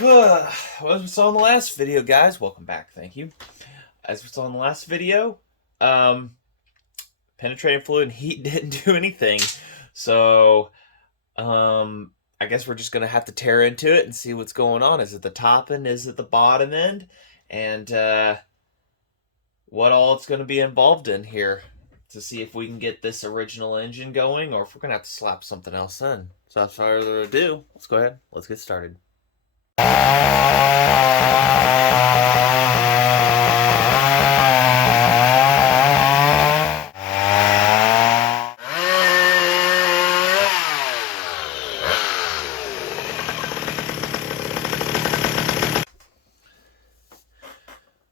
Well, as we saw in the last video, guys, welcome back. Thank you. As we saw in the last video, um, penetrating fluid and heat didn't do anything. So, I guess we're just gonna have to tear into it and see what's going on. Is it the top end? Is it the bottom end? And what all it's gonna be involved in here to see if we can get this original engine going, or if we're gonna have to slap something else in. So, without further ado, let's go ahead. Let's get started.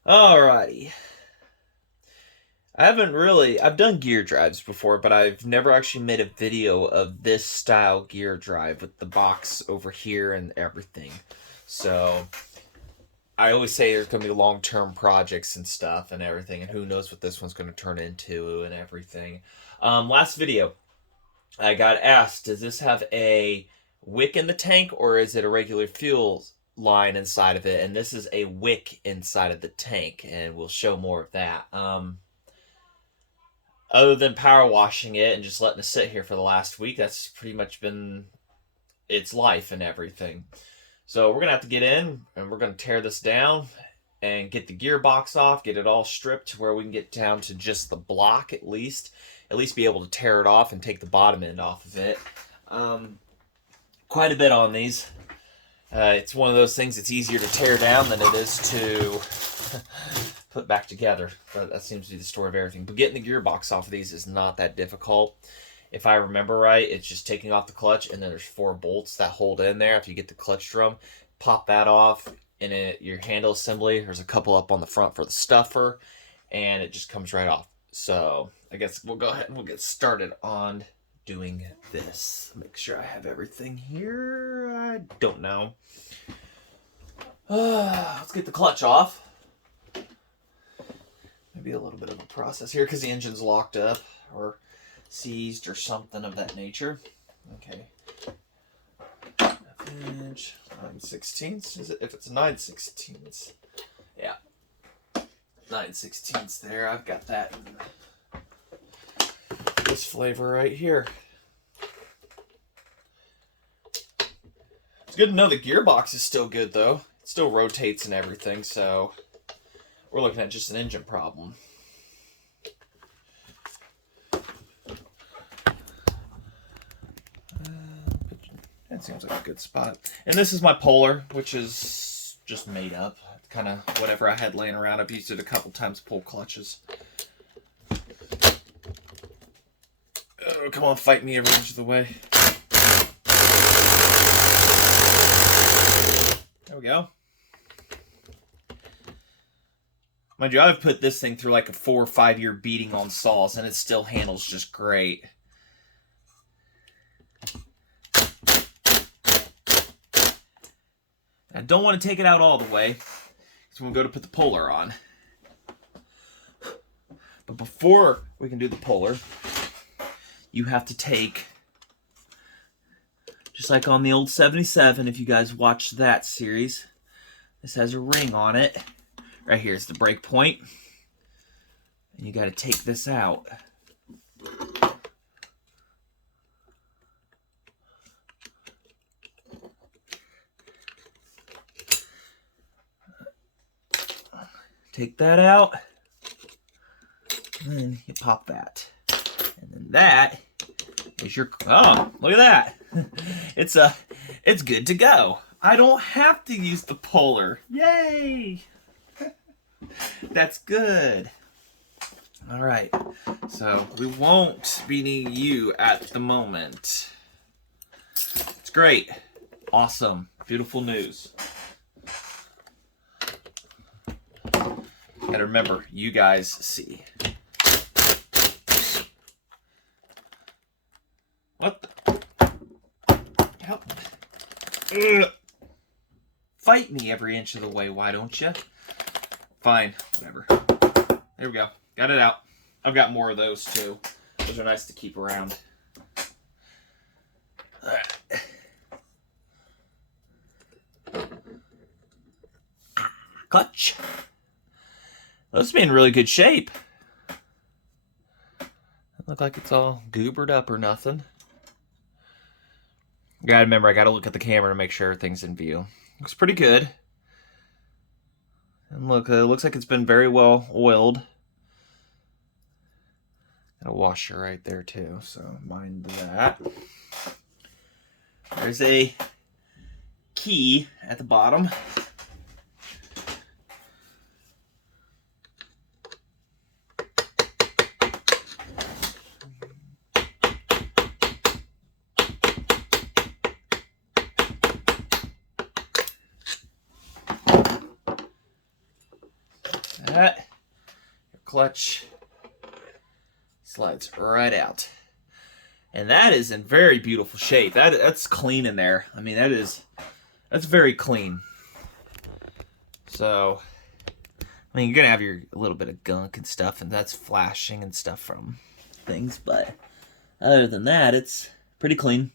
Alrighty. I've done gear drives before, but I've never actually made a video of this style gear drive with the box over here and everything. So, I always say there's going to be long-term projects and stuff and everything, and who knows what this one's going to turn into and everything. Last video, I got asked, does this have a wick in the tank, or is it a regular fuel line inside of it? And this is a wick inside of the tank, and we'll show more of that. Other than power washing it and just letting it sit here for the last week, that's pretty much been its life and everything. So we're going to have to get in, and we're going to tear this down and get the gearbox off, get it all stripped to where we can get down to just the block at least be able to tear it off and take the bottom end off of it. Quite a bit on these. It's one of those things that's easier to tear down than it is to put back together. But that seems to be the story of everything. But getting the gearbox off of these is not that difficult. If I remember right, it's just taking off the clutch, and then there's 4 bolts that hold in there. After you get the clutch drum, pop that off, and your handle assembly, there's a couple up on the front for the stuffer, and it just comes right off. So I guess we'll go ahead and we'll get started on doing this. Make sure I have everything here. I don't know. Let's get the clutch off. Maybe a little bit of a process here because the engine's locked up or seized or something of that nature. Okay. Inch 9/16. Is it? If it's 9/16. Yeah. 9/16 there. I've got that in this flavor right here. It's good to know the gearbox is still good though. It still rotates and everything, so we're looking at just an engine problem. That seems like a good spot. And this is my Polar, which is just made up. Kind of whatever I had laying around. I've used it a couple times to pull clutches. Oh, come on, fight me every inch of the way. There we go. Mind you, I've put this thing through like a 4 or 5 year beating on saws, and it still handles just great. I don't want to take it out all the way, because we'll go to put the Polar on. But before we can do the Polar, you have to take, just like on the old 77, if you guys watched that series, this has a ring on it. Right here is the brake point. And you got to take this out. Take that out. And then you pop that. And then that is your... Oh, look at that. It's good to go. I don't have to use the Polar. Yay! That's good. All right. So we won't be needing you at the moment. It's great. Awesome. Beautiful news. Gotta remember, you guys see. What the? Help. Ugh. Fight me every inch of the way, why don't you? Fine, whatever. There we go. Got it out. I've got more of those too. Those are nice to keep around. All right. clutch. Those be in really good shape. Doesn't look like it's all goobered up or nothing. Gotta remember, I gotta look at the camera to make sure everything's in view. Looks pretty good. And look, it looks like it's been very well oiled. Got a washer right there too, so mind that. There's a key at the bottom. That your clutch slides right out, and that is in very beautiful shape. That's clean in there. I mean, that's very clean. So, I mean, you're gonna have a little bit of gunk and stuff, and that's flashing and stuff from things, but other than that, it's pretty clean.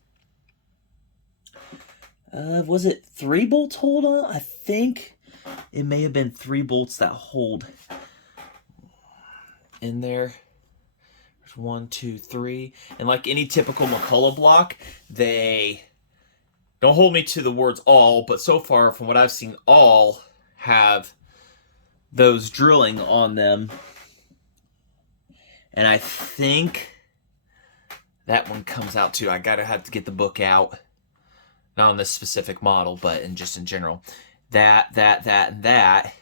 Was it 3 bolts hold on? I think it may have been 3 bolts that hold in there. There's 1, 2, 3. And like any typical McCulloch block, they don't hold me to the words all, but so far from what I've seen, all have those drilling on them. And I think that one comes out too. I gotta have to get the book out. Not on this specific model, but just in general. That, and that.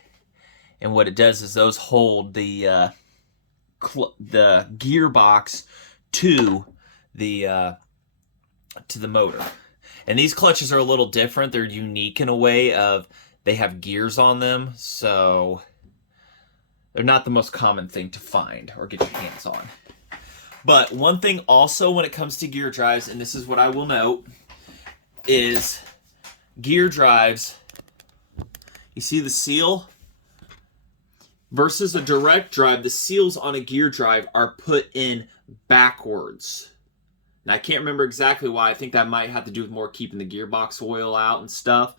And what it does is those hold the gearbox to the motor. And these clutches are a little different. They're unique in a way of they have gears on them, so they're not the most common thing to find or get your hands on. But one thing also when it comes to gear drives, and this is what I will note, is gear drives, you see the seal? Versus a direct drive, the seals on a gear drive are put in backwards. Now, I can't remember exactly why. I think that might have to do with more keeping the gearbox oil out and stuff.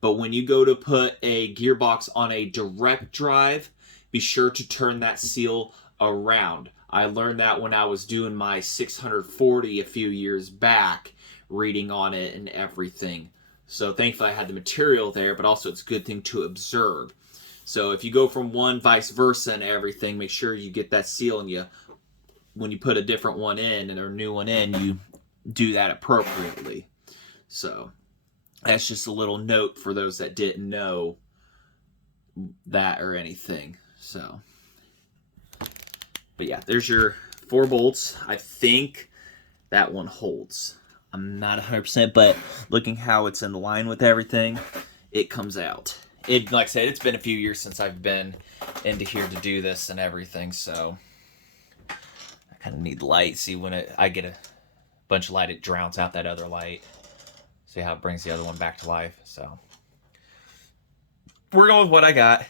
But when you go to put a gearbox on a direct drive, be sure to turn that seal around. I learned that when I was doing my 640 a few years back, reading on it and everything. So thankfully I had the material there, but also it's a good thing to observe. So if you go from one vice versa and everything, make sure you get that seal, and when you put a different one in or a new one in, you do that appropriately. So that's just a little note for those that didn't know that or anything. So, but yeah, there's your 4 bolts. I think that one holds. I'm not 100%, but looking how it's in line with everything, it comes out. Like I said, it's been a few years since I've been into here to do this and everything, so I kind of need light. See, when I get a bunch of light, it drowns out that other light. See how it brings the other one back to life. So we're going with what I got.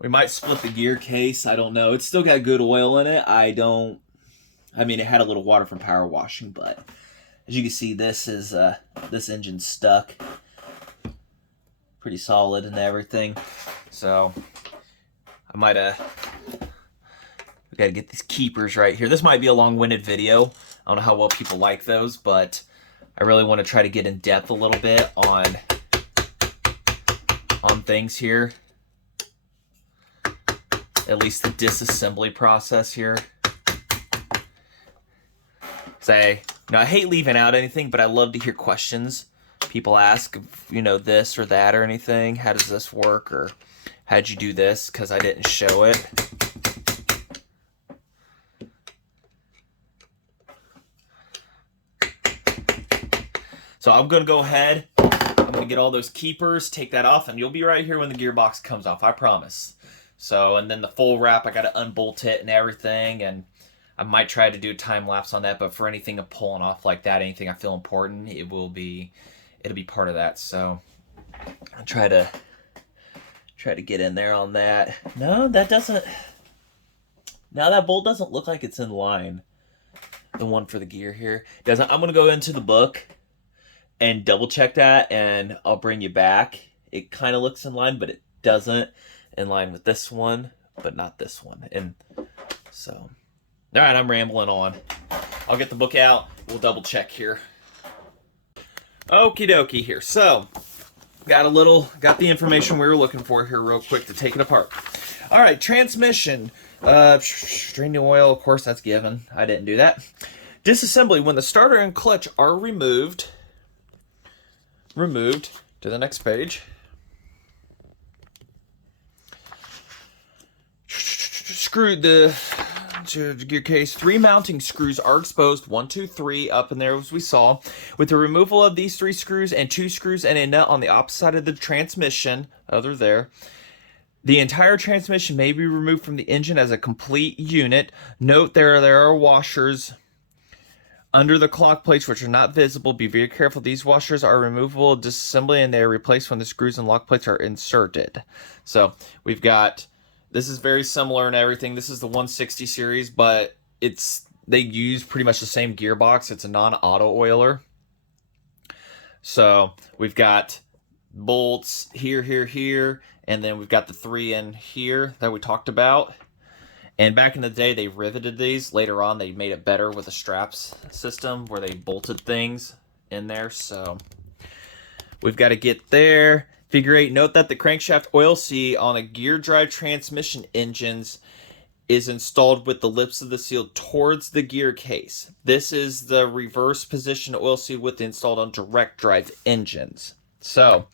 We might split the gear case. I don't know. It's still got good oil in it. I mean, it had a little water from power washing, but as you can see, this engine's stuck pretty solid and everything. So I might we gotta get these keepers right here. This might be a long-winded video. I don't know how well people like those, but I really want to try to get in depth a little bit on things here. At least the disassembly process here. I hate leaving out anything, but I love to hear questions. People ask, this or that or anything. How does this work? Or how'd you do this? Because I didn't show it. So I'm going to go ahead. I'm going to get all those keepers, take that off, and you'll be right here when the gearbox comes off. I promise. So, and then the full wrap, I got to unbolt it and everything, and I might try to do a time lapse on that, but for anything I'm pulling off like that, anything I feel important, it'll be part of that. So I'll try to get in there on that. No, that doesn't. Now that bolt doesn't look like it's in line. The one for the gear here doesn't. I'm gonna go into the book and double check that, and I'll bring you back it kind of looks in line, but it doesn't. In line with this one, but not this one. And so, all right, I'm rambling on. I'll get the book out. We'll double check here. Okie dokie here. So, got the information we were looking for here real quick to take it apart. All right, transmission. Drain the oil, of course, that's given. I didn't do that. Disassembly, when the starter and clutch are removed to the next page. Screw the gear case. 3 mounting screws are exposed, 1, 2, 3, up in there as we saw. With the removal of these 3 screws and 2 screws and a nut on the opposite side of the transmission, other there, the entire transmission may be removed from the engine as a complete unit. Note there are washers under the clock plates which are not visible. Be very careful. These washers are removable disassembly and they are replaced when the screws and lock plates are inserted. So we've got, this is very similar in everything. This is the 160 series, but they use pretty much the same gearbox. It's a non-auto oiler. So we've got bolts here, here, here, and then we've got the 3 in here that we talked about. And back in the day, they riveted these. Later on, they made it better with a straps system where they bolted things in there. So we've got to get there. Figure 8, note that the crankshaft oil seal on a gear drive transmission engines is installed with the lips of the seal towards the gear case. This is the reverse position oil seal with installed on direct drive engines. So,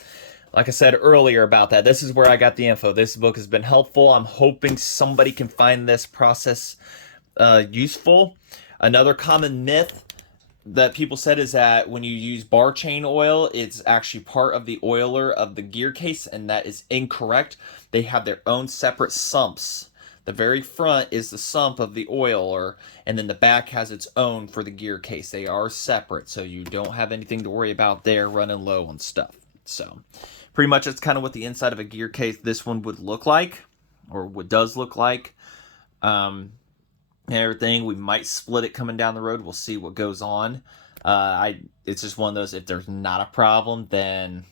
like I said earlier about that, this is where I got the info. This book has been helpful. I'm hoping somebody can find this process useful. Another common myth that people said is that when you use bar chain oil, it's actually part of the oiler of the gear case, and that is incorrect. They have their own separate sumps. The very front is the sump of the oiler, and then the back has its own for the gear case. They are separate, so you don't have anything to worry about there running low on stuff. So, pretty much it's kind of what the inside of a gear case, this one would look like, or what does look like. And everything, we might split it coming down the road. We'll see what goes on. It's just one of those, if there's not a problem, then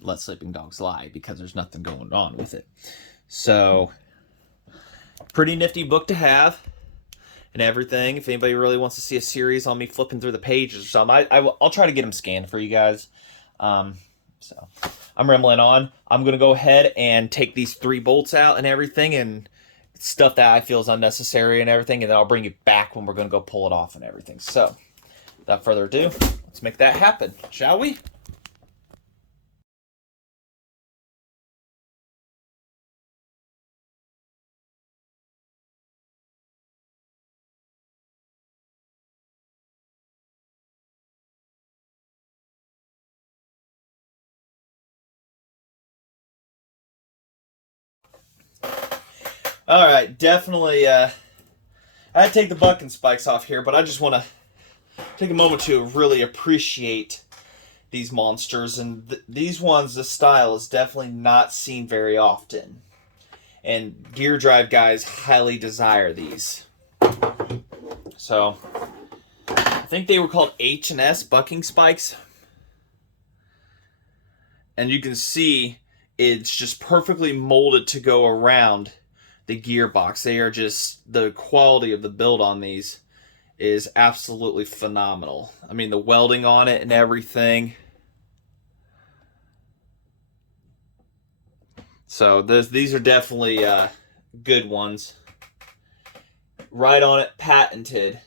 let sleeping dogs lie, because there's nothing going on with it. So, pretty nifty book to have and everything. If anybody really wants to see a series on me flipping through the pages or something, I'll try to get them scanned for you guys. So I'm rambling on. I'm going to go ahead and take these 3 bolts out and everything, and stuff that I feel is unnecessary and everything, and then I'll bring you back when we're going to go pull it off and everything. So without further ado, let's make that happen, shall we? All right, definitely. I had to take the bucking spikes off here, but I just want to take a moment to really appreciate these monsters. And these ones, the style is definitely not seen very often. And gear drive guys highly desire these. So, I think they were called H&S bucking spikes. And you can see it's just perfectly molded to go around the gearbox. They are just, the quality of the build on these is absolutely phenomenal. I mean, the welding on it and everything. So these are definitely good ones. Right on it, patented.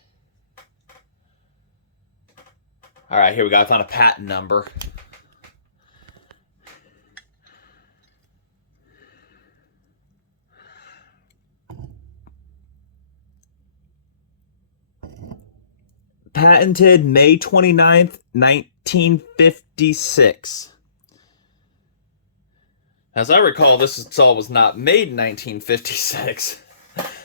All right, here we go. I found a patent number. Patented May 29th, 1956. As I recall, this saw was not made in 1956.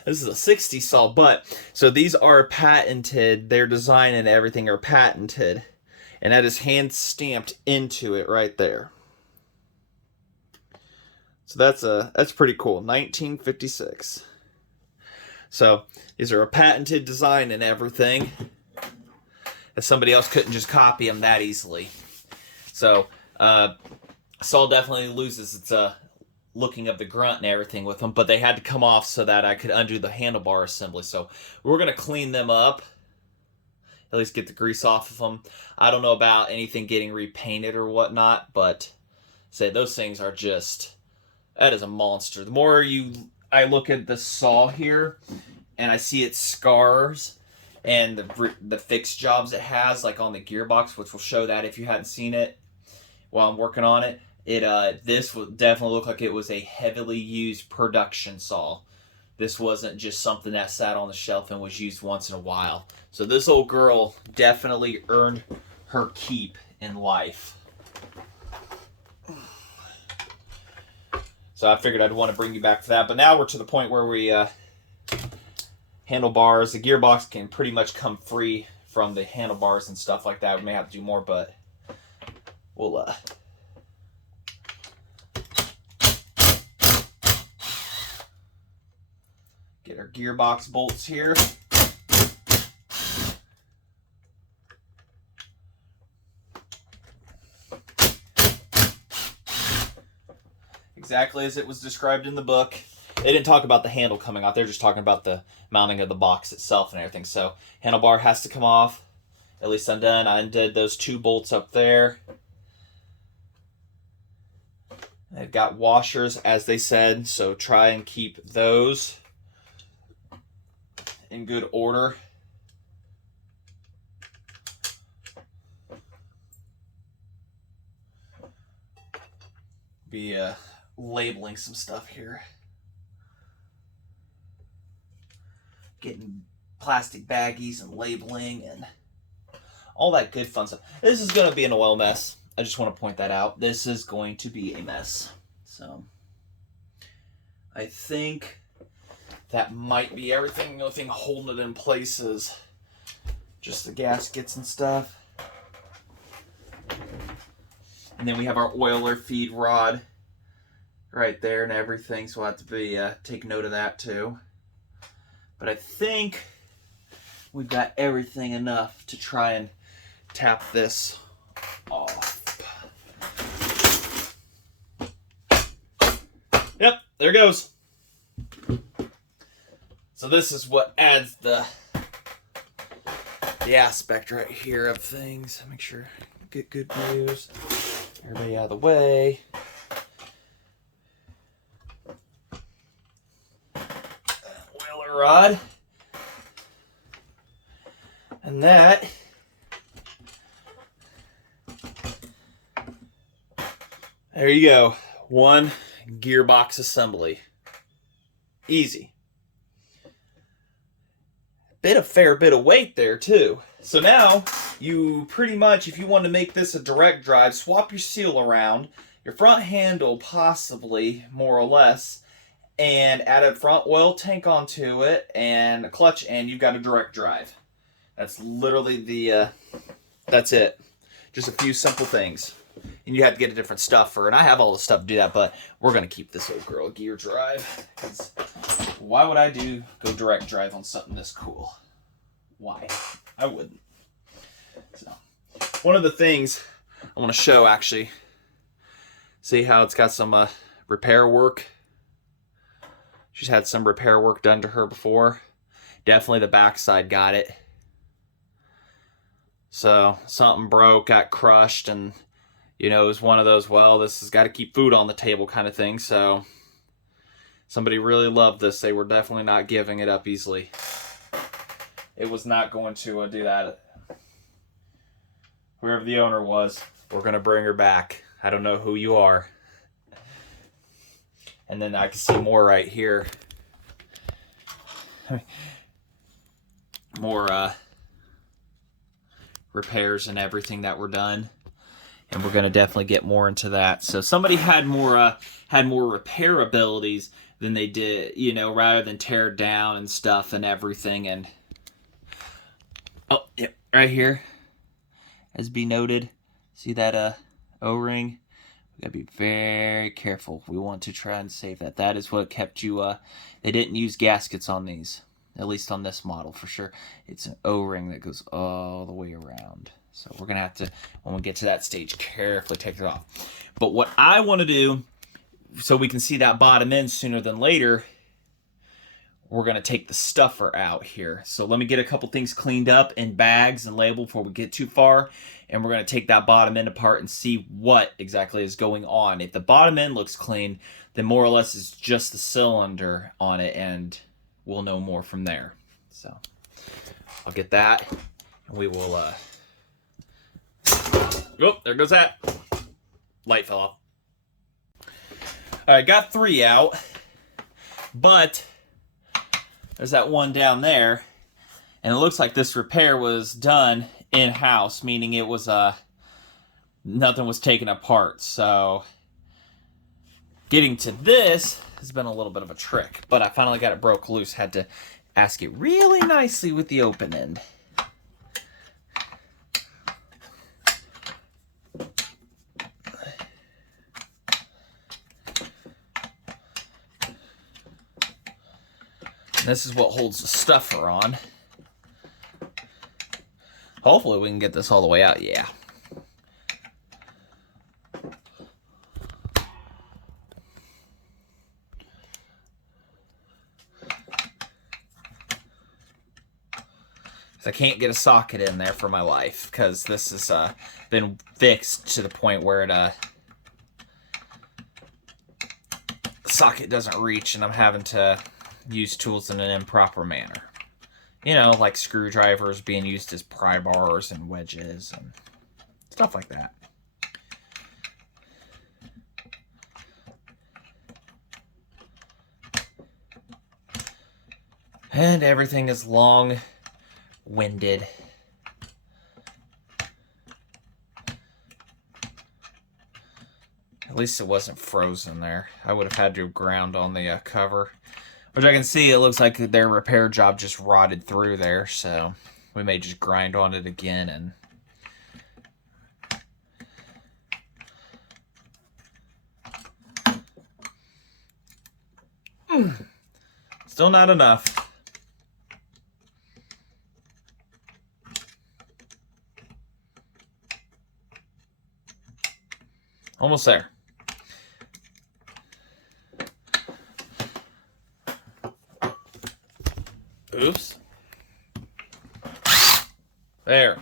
This is a 60 saw, but so these are patented. Their design and everything are patented, and that is hand stamped into it right there. So that's pretty cool. 1956. So these are a patented design and everything. Somebody else couldn't just copy them that easily. So saw definitely loses its looking of the grunt and everything with them, but they had to come off so that I could undo the handlebar assembly. So we're going to clean them up, at least get the grease off of them. I don't know about anything getting repainted or whatnot, but say those things are just, that is a monster. The more I look at the saw here and I see its scars and the fixed jobs it has, like on the gearbox, which will show that if you hadn't seen it while I'm working on it. This would definitely look like it was a heavily used production saw. This wasn't just something that sat on the shelf and was used once in a while. So this old girl definitely earned her keep in life. So I figured I'd want to bring you back for that. But now we're to the point where we handlebars, the gearbox can pretty much come free from the handlebars and stuff like that. We may have to do more, but we'll get our gearbox bolts here. Exactly as it was described in the book. They didn't talk about the handle coming off. They're just talking about the mounting of the box itself and everything. So handlebar has to come off. At least I'm done. I undid those 2 bolts up there. They've got washers, as they said, so try and keep those in good order. Be labeling some stuff here. Getting plastic baggies and labeling and all that good fun stuff. This is going to be an oil mess. I just want to point that out. This is going to be a mess. So I think that might be everything. The only thing holding it in place is just the gaskets and stuff. And then we have our oiler feed rod right there and everything. So we'll have to be take note of that too. But I think we've got everything enough to try and tap this off. Yep, there goes. So this is what adds the aspect right here of things. Make sure get good views. Everybody out of the way. Oiler rod. And that there you go. One gearbox assembly. Easy. Fair bit of weight there too. So now you pretty much, if you want to make this a direct drive, swap your seal around, your front handle possibly, more or less, and add a front oil tank onto it and a clutch, and you've got a direct drive. That's literally that's it. Just a few simple things. And you have to get a different stuffer, and I have all the stuff to do that, but we're going to keep this old girl gear drive. Because why would I go direct drive on something this cool? Why? I wouldn't. So, one of the things I want to show, actually, see how it's got some repair work. She's had some repair work done to her before. Definitely the backside got it. So, something broke, got crushed, and you know, it was one of those, well, this has got to keep food on the table kind of thing. So somebody really loved this. They were definitely not giving it up easily. It was not going to do that. Whoever the owner was, we're going to bring her back. I don't know who you are. And then I can see more right here. More repairs and everything that were done. And we're going to definitely get more into that. So somebody had more repair abilities than they did, you know, rather than tear down and stuff and everything. And oh, yep, right here, as be noted, see that O-ring? We got to be very careful. We want to try and save that. That is what kept you. They didn't use gaskets on these, at least on this model for sure. It's an O-ring that goes all the way around. So we're going to have to, when we get to that stage, carefully take it off. But what I want to do, so we can see that bottom end sooner than later, we're going to take the stuffer out here. So let me get a couple things cleaned up in bags and labeled before we get too far. And we're going to take that bottom end apart and see what exactly is going on. If the bottom end looks clean, then more or less it's just the cylinder on it, and we'll know more from there. So I'll get that, and we will... Oh, there goes that. Light fell off. All right, got 3 out, but there's that one down there, and it looks like this repair was done in-house, meaning it was nothing was taken apart. So getting to this has been a little bit of a trick, but I finally got it broke loose. Had to ask it really nicely with the open end. This is what holds the stuffer on. Hopefully we can get this all the way out. Yeah. I can't get a socket in there for my life because this has been fixed to the point where the socket doesn't reach, and I'm having to use tools in an improper manner. You know, like screwdrivers being used as pry bars and wedges and stuff like that. And everything is long-winded. At least it wasn't frozen there. I would have had to have ground on the cover. Which I can see, it looks like their repair job just rotted through there, so we may just grind on it again and... Still not enough. Almost there. Oops. There.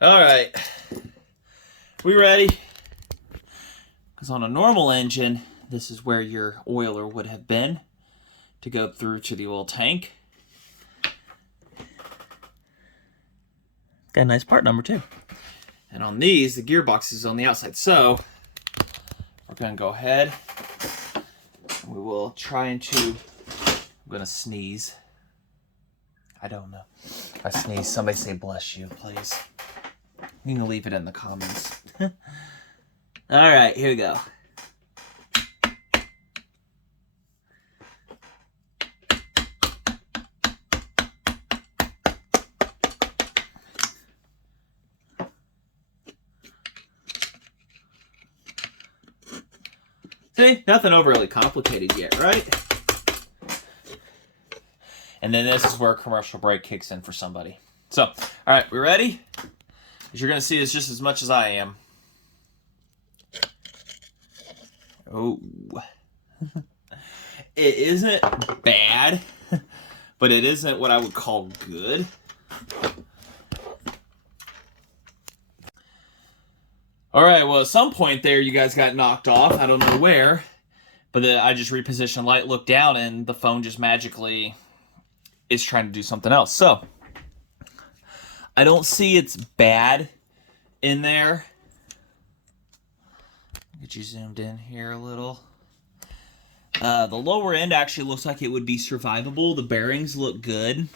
All right. We ready? Because on a normal engine, this is where your oiler would have been to go through to the oil tank. Got a nice part number too. And on these, the gearbox is on the outside. So we're going to go ahead. We will try I'm going to sneeze. I don't know. If I sneeze, somebody say bless you, please. You can leave it in the comments. All right, here we go. See, nothing overly complicated yet, right? And then this is where commercial brake kicks in for somebody. So, all right, we ready? Because you're going to see this just as much as I am. Oh. It isn't bad, but it isn't what I would call good. All right, well, at some point there, you guys got knocked off. I don't know where, but then I just repositioned the light, looked down, and the phone just magically is trying to do something else. So, I don't see it's bad in there. Get you zoomed in here a little. The lower end actually looks like it would be survivable. The bearings look good.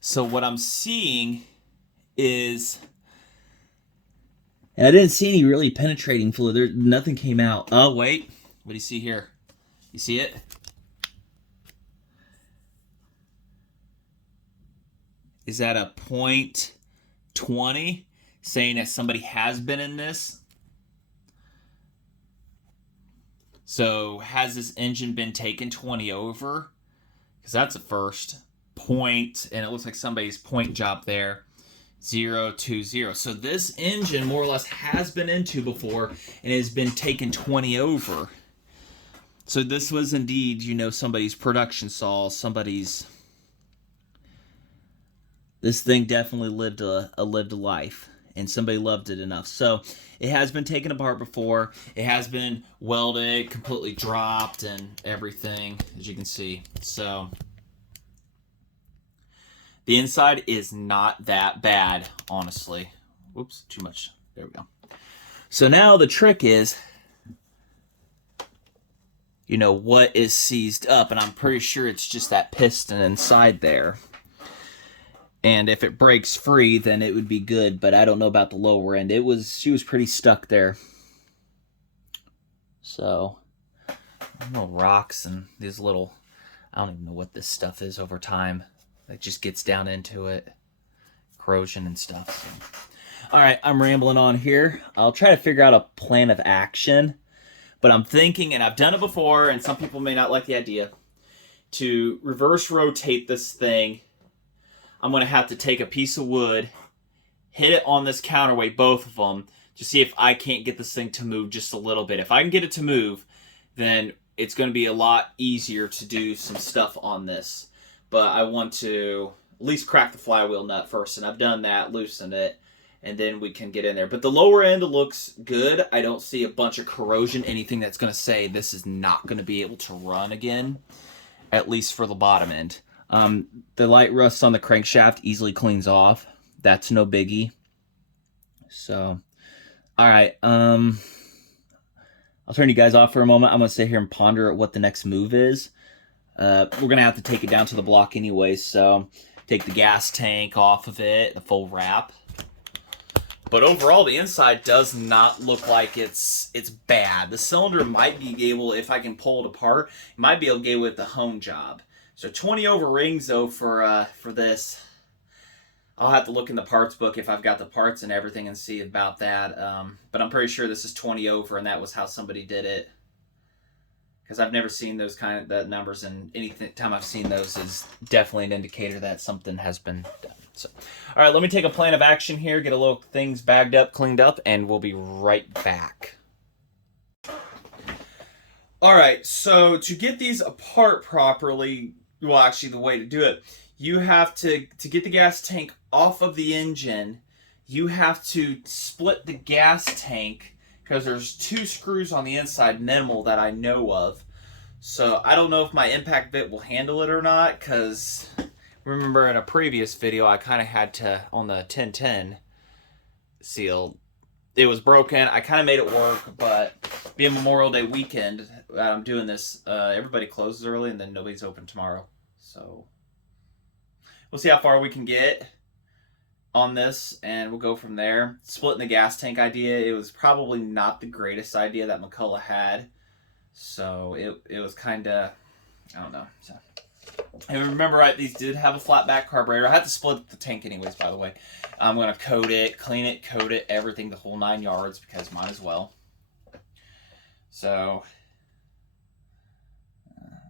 So what I'm seeing is... And I didn't see any really penetrating fluid. Nothing came out. Oh, wait. What do you see here? You see it? Is that a .20? Saying that somebody has been in this? So, has this engine been taken 20 over? Because that's a first. point, and it looks like somebody's point job there, 020. So this engine more or less has been into before and has been taken 20 over. So this was indeed, you know, somebody's production saw, somebody's... This thing definitely lived a life, and somebody loved it enough. So it has been taken apart before. It has been welded, completely dropped, and everything, as you can see. So the inside is not that bad, honestly. Whoops, too much. There we go. So now the trick is, you know, what is seized up, and I'm pretty sure it's just that piston inside there. And if it breaks free, then it would be good, but I don't know about the lower end. She was pretty stuck there. So, little rocks and these little, I don't even know what this stuff is over time. It just gets down into it. Corrosion and stuff. So. All right, I'm rambling on here. I'll try to figure out a plan of action. But I'm thinking, and I've done it before, and some people may not like the idea, to reverse rotate this thing. I'm going to have to take a piece of wood, hit it on this counterweight, both of them, to see if I can't get this thing to move just a little bit. If I can get it to move, then it's going to be a lot easier to do some stuff on this. But I want to at least crack the flywheel nut first, and I've done that, loosened it, and then we can get in there. But the lower end looks good. I don't see a bunch of corrosion, anything that's going to say this is not going to be able to run again, at least for the bottom end. The light rust on the crankshaft easily cleans off. That's no biggie. So, all right. I'll turn you guys off for a moment. I'm going to sit here and ponder at what the next move is. We're going to have to take it down to the block anyway. So, take the gas tank off of it, the full wrap. But overall, the inside does not look like it's bad. The cylinder might be able, if I can pull it apart, might be able to get with the hone job. So 20 over rings though for this. I'll have to look in the parts book if I've got the parts and everything and see about that. But I'm pretty sure this is 20 over, and that was how somebody did it. Because I've never seen those kind of numbers, and any time I've seen those is definitely an indicator that something has been done. So, all right, let me take a plan of action here, get a little things bagged up, cleaned up, and we'll be right back. All right, so to get these apart properly, well, actually, the way to do it, you have to get the gas tank off of the engine, you have to split the gas tank, because there's 2 screws on the inside, minimal, that I know of. So I don't know if my impact bit will handle it or not, because remember in a previous video, I kind of had to, on the 1010 seal, it was broken. I kind of made it work, but being Memorial Day weekend, I'm doing this, everybody closes early, and then nobody's open tomorrow. So we'll see how far we can get on this, and we'll go from there. Splitting the gas tank idea, it was probably not the greatest idea that McCulloch had. So it was kind of, I don't know. So, and remember, right, these did have a flat back carburetor. I had to split the tank anyways, by the way. I'm going to coat it, clean it, coat it, everything, the whole 9 yards, because might as well. So,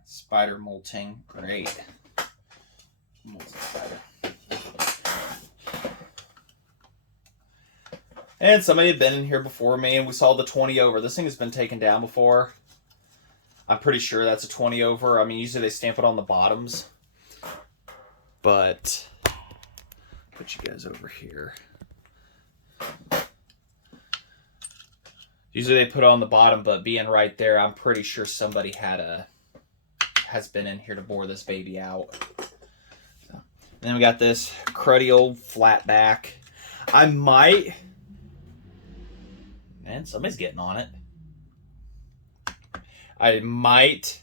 spider molting, great. Molten spider. And somebody had been in here before me, and we saw the 20 over. This thing has been taken down before. I'm pretty sure that's a 20 over. I mean, usually they stamp it on the bottoms. But, put you guys over here. Usually they put it on the bottom, but being right there, I'm pretty sure somebody has been in here to bore this baby out. So, then we got this cruddy old flat back. I might... Man, somebody's getting on it. I might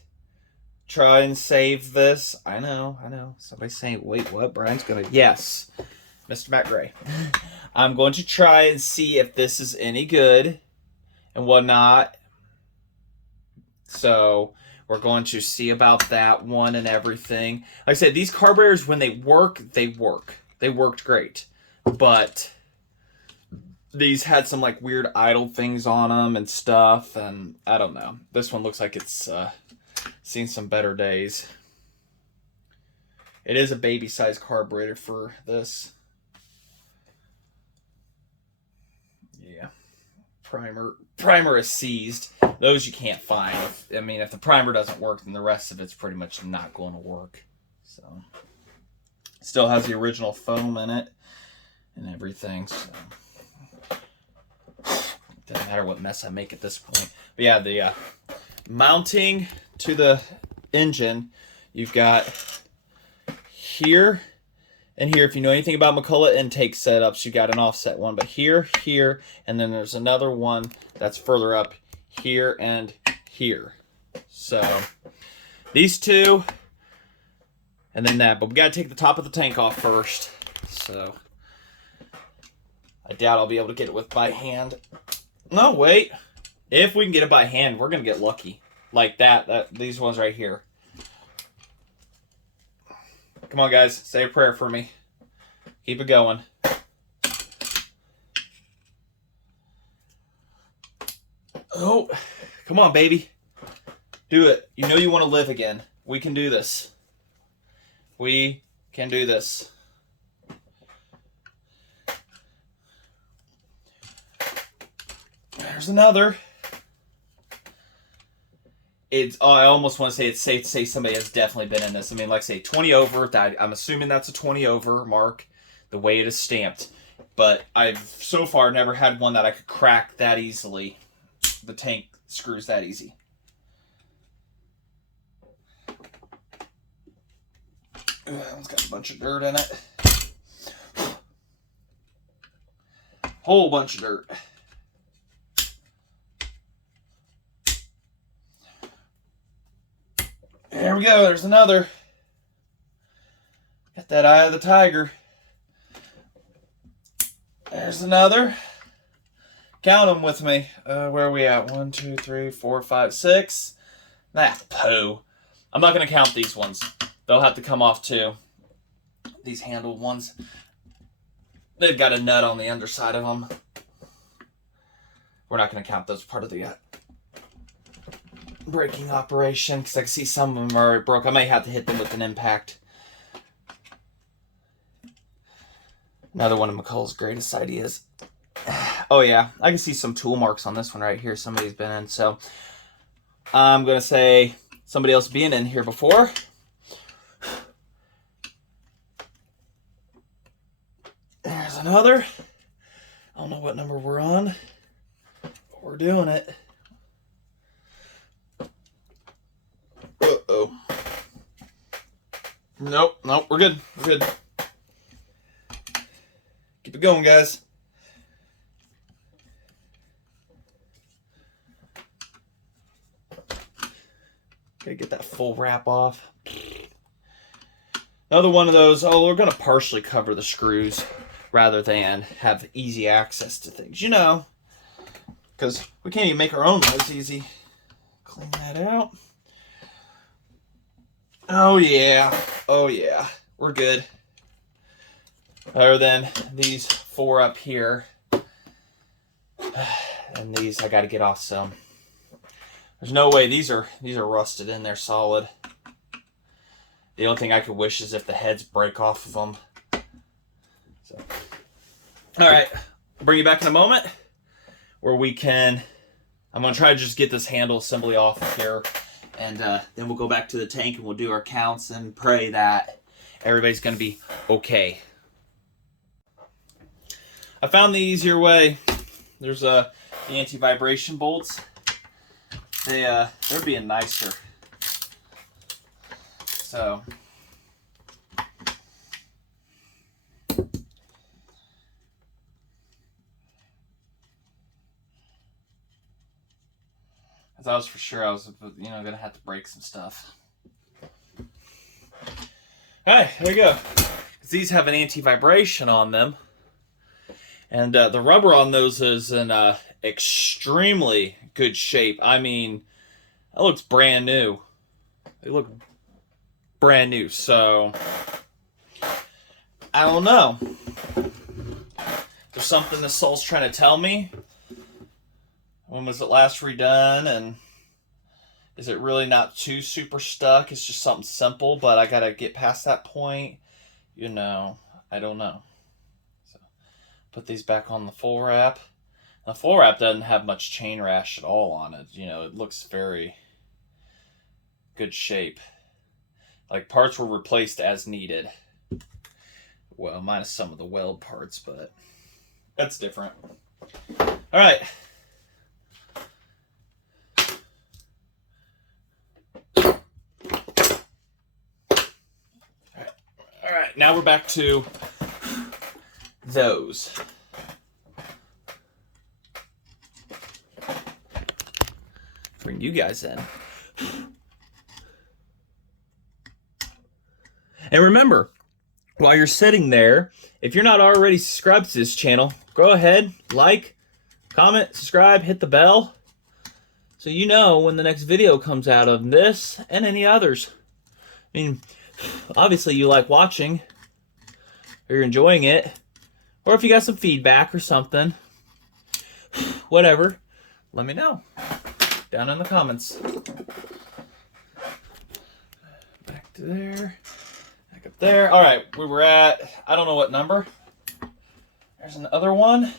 try and save this. I know. Somebody's saying, wait, what? Brian's going to... Yes, Mr. Matt Gray. I'm going to try and see if this is any good and whatnot. So we're going to see about that one and everything. Like I said, these carburetors, when they work, they work. They worked great. But these had some like weird idle things on them and stuff, and I don't know. This one looks like it's seen some better days. It is a baby size carburetor for this. Yeah. Primer is seized. Those you can't find. I mean, if the primer doesn't work, then the rest of it's pretty much not going to work. So, still has the original foam in it and everything. So, doesn't matter what mess I make at this point. But yeah, the mounting to the engine, you've got here and here. If you know anything about McCulloch intake setups, you got an offset one, but here, and then there's another one that's further up here and here. So these two, and then that. But we got to take the top of the tank off first. So I doubt I'll be able to get it by hand. No, wait. If we can get it by hand, we're gonna get lucky. Like that. These ones right here. Come on, guys. Say a prayer for me. Keep it going. Oh, come on, baby. Do it. You know you want to live again. We can do this. We can do this. There's another. I almost want to say it's safe to say somebody has definitely been in this. I mean, like say 20 over. I'm assuming that's a 20 over mark, the way it is stamped. But I've so far never had one that I could crack that easily. The tank screws that easy. That one's got a bunch of dirt in it. Whole bunch of dirt. There we go. There's another. Got that eye of the tiger. There's another. Count them with me. Where are we at? 1, 2, 3, 4, 5, 6. That poo. I'm not going to count these ones. They'll have to come off too. These handled ones. They've got a nut on the underside of them. We're not going to count those part of the braking operation because I can see some of them are already broke. I may have to hit them with an impact. Another one of McCulloch's greatest ideas. Oh yeah, I can see some tool marks on this one right here. Somebody's been in, so I'm gonna say somebody else being in here before. There's another. I don't know what number we're on, but we're doing it. Uh-oh. Nope, we're good. We're good. Keep it going, guys. Okay, get that full wrap off. Another one of those, we're going to partially cover the screws rather than have easy access to things, you know, because we can't even make our own lives easy. Clean that out. Oh yeah, we're good. Other than these 4 up here, and these I got to get off some. There's no way these are rusted in there solid. The only thing I could wish is if the heads break off of them. So, all right, I'll bring you back in a moment where we can. I'm gonna try to just get this handle assembly off of here, and then we'll go back to the tank and we'll do our counts and pray that everybody's gonna be okay. I found the easier way. There's the anti-vibration bolts. They're being nicer. So as I was for sure I was gonna have to break some stuff. Alright, there we go. These have an anti-vibration on them. And the rubber on those is in extremely good shape. I mean, that looks brand new. They look brand new, so I don't know. There's something the soul's trying to tell me. When was it last redone? And Is it really not too super stuck? It's just something simple, but I gotta get past that point. You know, I don't know. So put these back on the full wrap. The full wrap doesn't have much chain rash at all on it. You know, it looks very good shape. Like parts were replaced as needed. Well, minus some of the weld parts, but that's different. All right. All right, now we're back to those. Bring you guys in. And remember, while you're sitting there, if you're not already subscribed to this channel, go ahead, like, comment, subscribe, hit the bell, so you know when the next video comes out of this and any others. I mean, obviously you like watching, or you're enjoying it, or if you got some feedback or something, whatever, let me know down in the comments. Back to there, back up there. All right, we were at, I don't know what number. There's another one.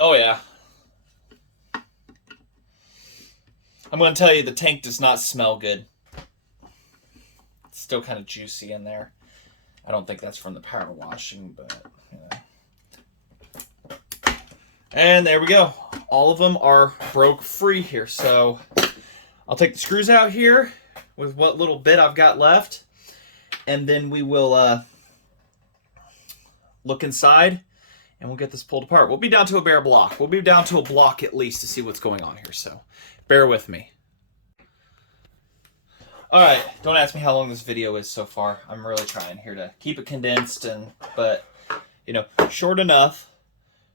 Oh yeah. I'm going to tell you, the tank does not smell good. It's still kind of juicy in there. I don't think that's from the power washing, but, you know. And there we go. All of them are broke free here. So I'll take the screws out here with what little bit I've got left. And then we will look inside and we'll get this pulled apart. We'll be down to a bare block. We'll be down to a block at least to see what's going on here. So bear with me. All right, don't ask me how long this video is so far. I'm really trying here to keep it condensed, but you know, short enough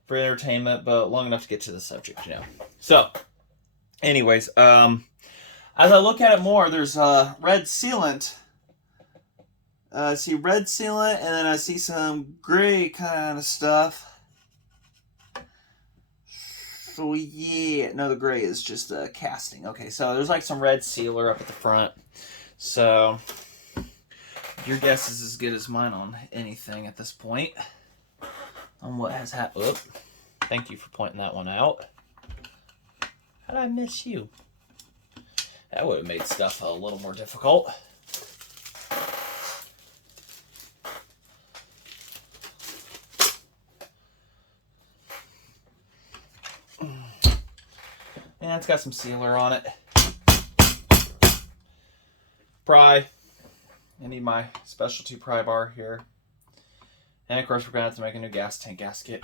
for entertainment, but long enough to get to the subject, you know. So, anyways, as I look at it more, there's red sealant. I see red sealant, and then I see some gray kind of stuff. So yeah, no, the gray is just casting. Okay, so there's like some red sealer up at the front. So your guess is as good as mine on anything at this point. On what has happened. Oop. Thank you for pointing that one out. How did I miss you? That would have made stuff a little more difficult. Yeah, it's got some sealer on it. Pry. I need my specialty pry bar here. And of course we're going to have to make a new gas tank gasket.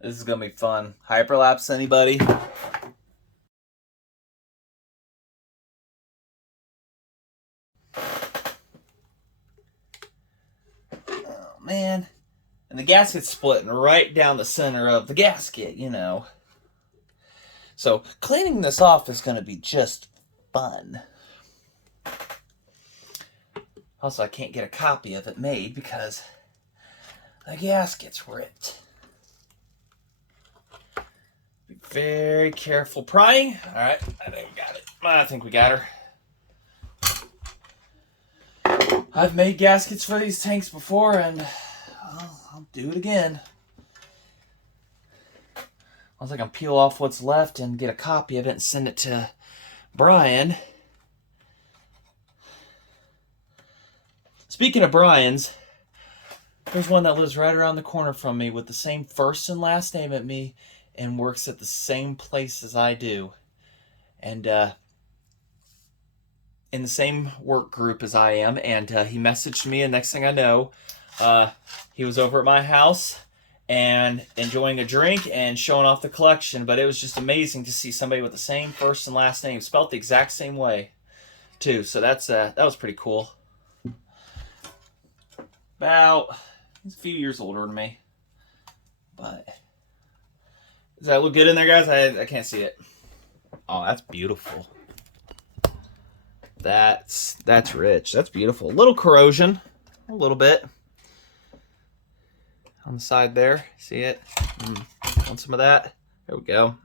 This is going to be fun. Hyperlapse, anybody? Oh, man. And the gasket's splitting right down the center of the gasket, you know. So cleaning this off is going to be just fun. Also, I can't get a copy of it made because the gasket's ripped. Be very careful prying. All right, I think we got it. I think we got her. I've made gaskets for these tanks before, and well, I'll do it again. I was like, I'll peel off what's left and get a copy of it and send it to Brian. Speaking of Brian's, there's one that lives right around the corner from me with the same first and last name at me and works at the same place as I do. And in the same work group as I am. And he messaged me, and next thing I know, he was over at my house and enjoying a drink and showing off the collection. But it was just amazing to see somebody with the same first and last name spelled the exact same way too. So that's that was pretty cool. He's a few years older than me, but does that look good in there, guys? I can't see it. Oh, that's beautiful. That's rich. That's beautiful. A little corrosion. a little bit on the side there. See it? Want some of that? There we go.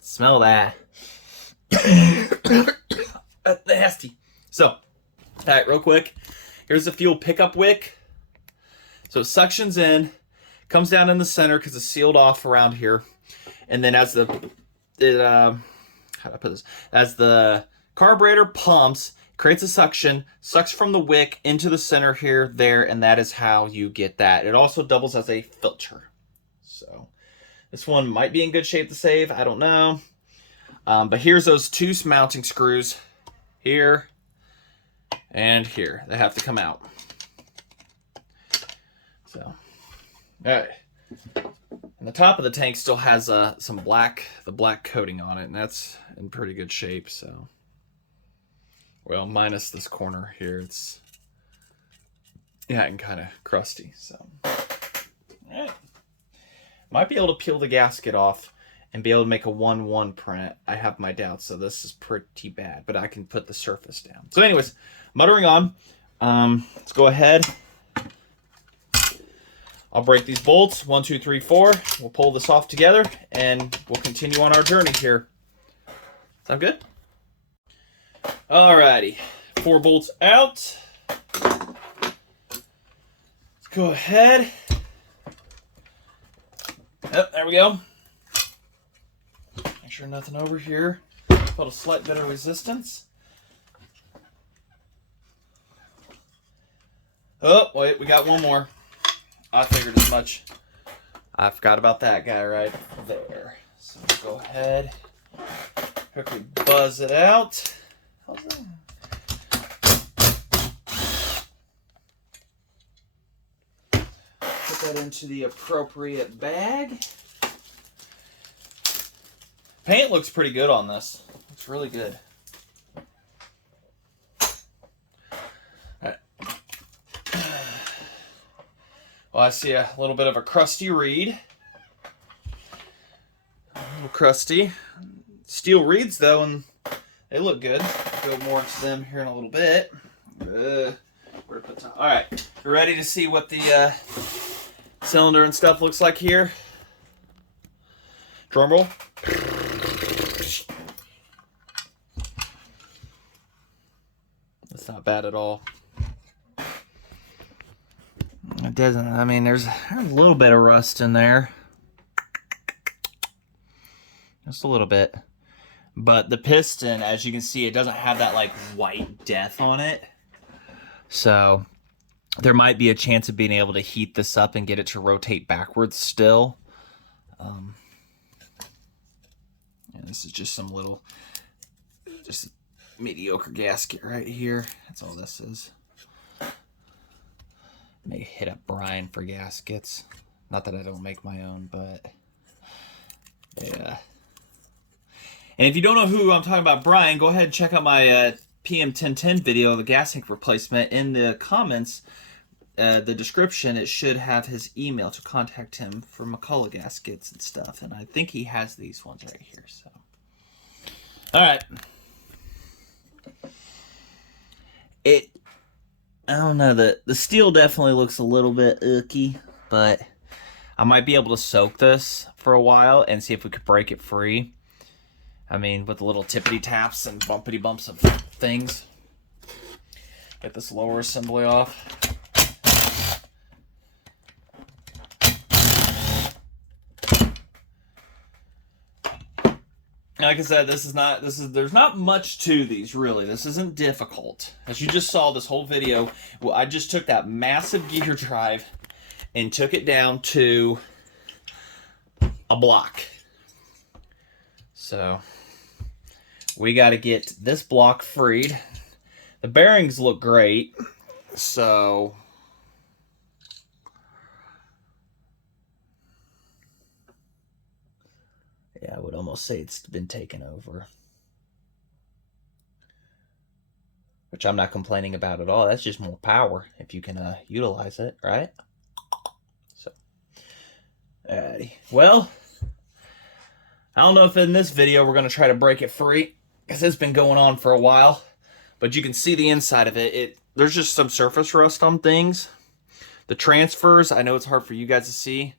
Smell that. That's nasty. So, all right, real quick. Here's the fuel pickup wick. So it suctions in, comes down in the center because it's sealed off around here, and then as the how do I put this? As the carburetor pumps, creates a suction, sucks from the wick into the center here, there, and that is how you get that. It also doubles as a filter. So this one might be in good shape to save. I don't know. But here's those two mounting screws here and here. They have to come out. So, all right. And the top of the tank still has the black coating on it, and that's in pretty good shape. So, well, minus this corner here, it's and kind of crusty. So, all right. Might be able to peel the gasket off and be able to make a 1-1 print. I have my doubts, so this is pretty bad, but I can put the surface down. So anyways, muttering on. Let's go ahead. I'll break these bolts. 1, 2, 3, 4. We'll pull this off together, and we'll continue on our journey here. Sound good? Alrighty. 4 bolts out. Let's go ahead. Yep, there we go. Make sure nothing over here. Put a slight bit of resistance. Oh, wait, we got one more. I figured as much. I forgot about that guy right there. So let's go ahead. Quickly buzz it out. How's that? Put that into the appropriate bag. Paint looks pretty good on this. Looks really good. Alright. Well, I see a little bit of a crusty reed. A little crusty. Steel reeds, though, and they look good. I'll go more into them here in a little bit. Alright. You ready to see what the cylinder and stuff looks like here? Drum roll. That's not bad at all. It doesn't, I mean, there's a little bit of rust in there. Just a little bit. But the piston, as you can see, it doesn't have that like white death on it. So there might be a chance of being able to heat this up and get it to rotate backwards still. And this is just some little, just mediocre gasket right here. That's all this is. May hit up Brian for gaskets. Not that I don't make my own, but yeah. And if you don't know who I'm talking about, Brian, go ahead and check out my PM1010 video of the gas tank replacement. In the comments, the description, it should have his email to contact him for McCulloch gaskets and stuff. And I think he has these ones right here. So, all right. I don't know, the steel definitely looks a little bit icky, but I might be able to soak this for a while and see if we could break it free. I mean, with the little tippity taps and bumpity bumps of things. Get this lower assembly off. Like I said, there's not much to these, really. This isn't difficult. As you just saw this whole video, well, I just took that massive gear drive and took it down to a block. So we got to get this block freed. The bearings look great, so yeah, I would almost say it's been taken over. Which I'm not complaining about at all. That's just more power if you can utilize it, right? So, alrighty. Well, I don't know if in this video we're going to try to break it free, because it's been going on for a while. but you can see the inside of it. There's just some surface rust on things. The transfers, I know it's hard for you guys to see.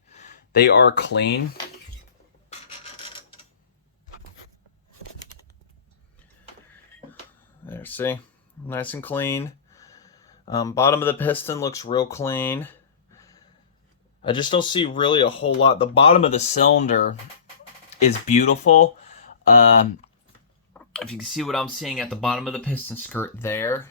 They are clean. There, see? Nice and clean. Bottom of the piston looks real clean. I just don't see really a whole lot. The bottom of the cylinder is beautiful. If you can see what I'm seeing at the bottom of the piston skirt there.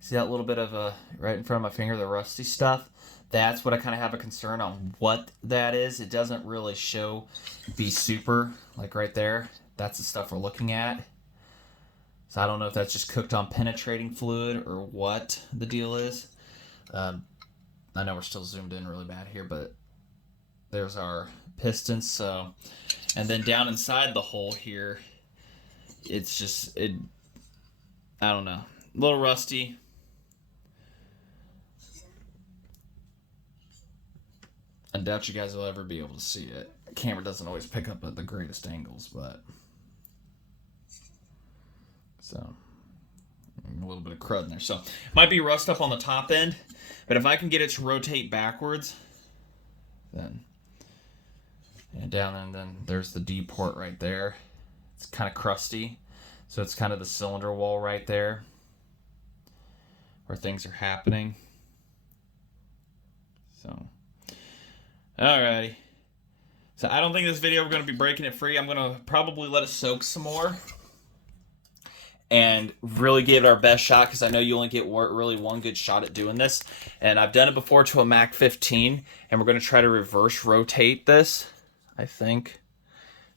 See that little bit of right in front of my finger, the rusty stuff? That's what I kind of have a concern on what that is. It doesn't really show be super, like right there. That's the stuff we're looking at. So I don't know if that's just cooked on penetrating fluid or what the deal is. I know we're still zoomed in really bad here, but there's our pistons. So, and then down inside the hole here, it's just, I don't know, a little rusty. I doubt you guys will ever be able to see it. The camera doesn't always pick up at the greatest angles, but so a little bit of crud in there. So might be rust up on the top end, but if I can get it to rotate backwards, then and down, and then there's the D port right there. It's kind of crusty, so it's kind of the cylinder wall right there where things are happening. So alrighty. So I don't think this video we're going to be breaking it free. I'm going to probably let it soak some more and really give it our best shot, because I know you only get really one good shot at doing this. And I've done it before to a Mac 15, and we're going to try to reverse rotate this, I think.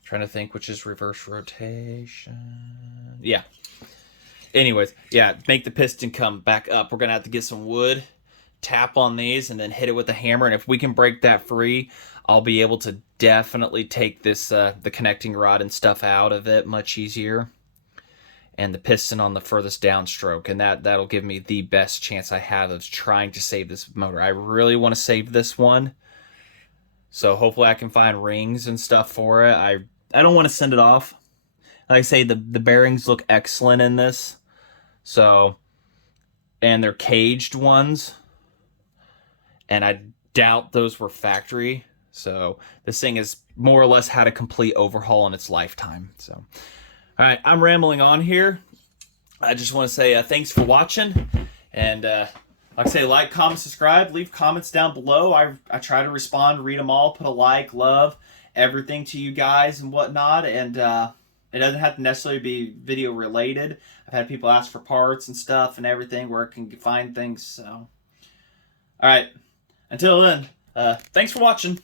Trying to think which is reverse rotation. Yeah. Anyways, yeah, make the piston come back up. We're going to have to get some wood, tap on these, and then hit it with a hammer. And if we can break that free, I'll be able to definitely take this the connecting rod and stuff out of it much easier, and the piston on the furthest downstroke, and that'll give me the best chance I have of trying to save this motor. I really want to save this one, so hopefully I can find rings and stuff for it. I don't want to send it off. Like I say, the bearings look excellent in this, so, and they're caged ones, and I doubt those were factory. So this thing is more or less had a complete overhaul in its lifetime. So, all right, I'm rambling on here. I just want to say thanks for watching. And like I say, like, comment, subscribe, leave comments down below. I try to respond, read them all, put a like, love, everything to you guys and whatnot. And it doesn't have to necessarily be video related. I've had people ask for parts and stuff and everything where I can find things. So, all right, until then, thanks for watching.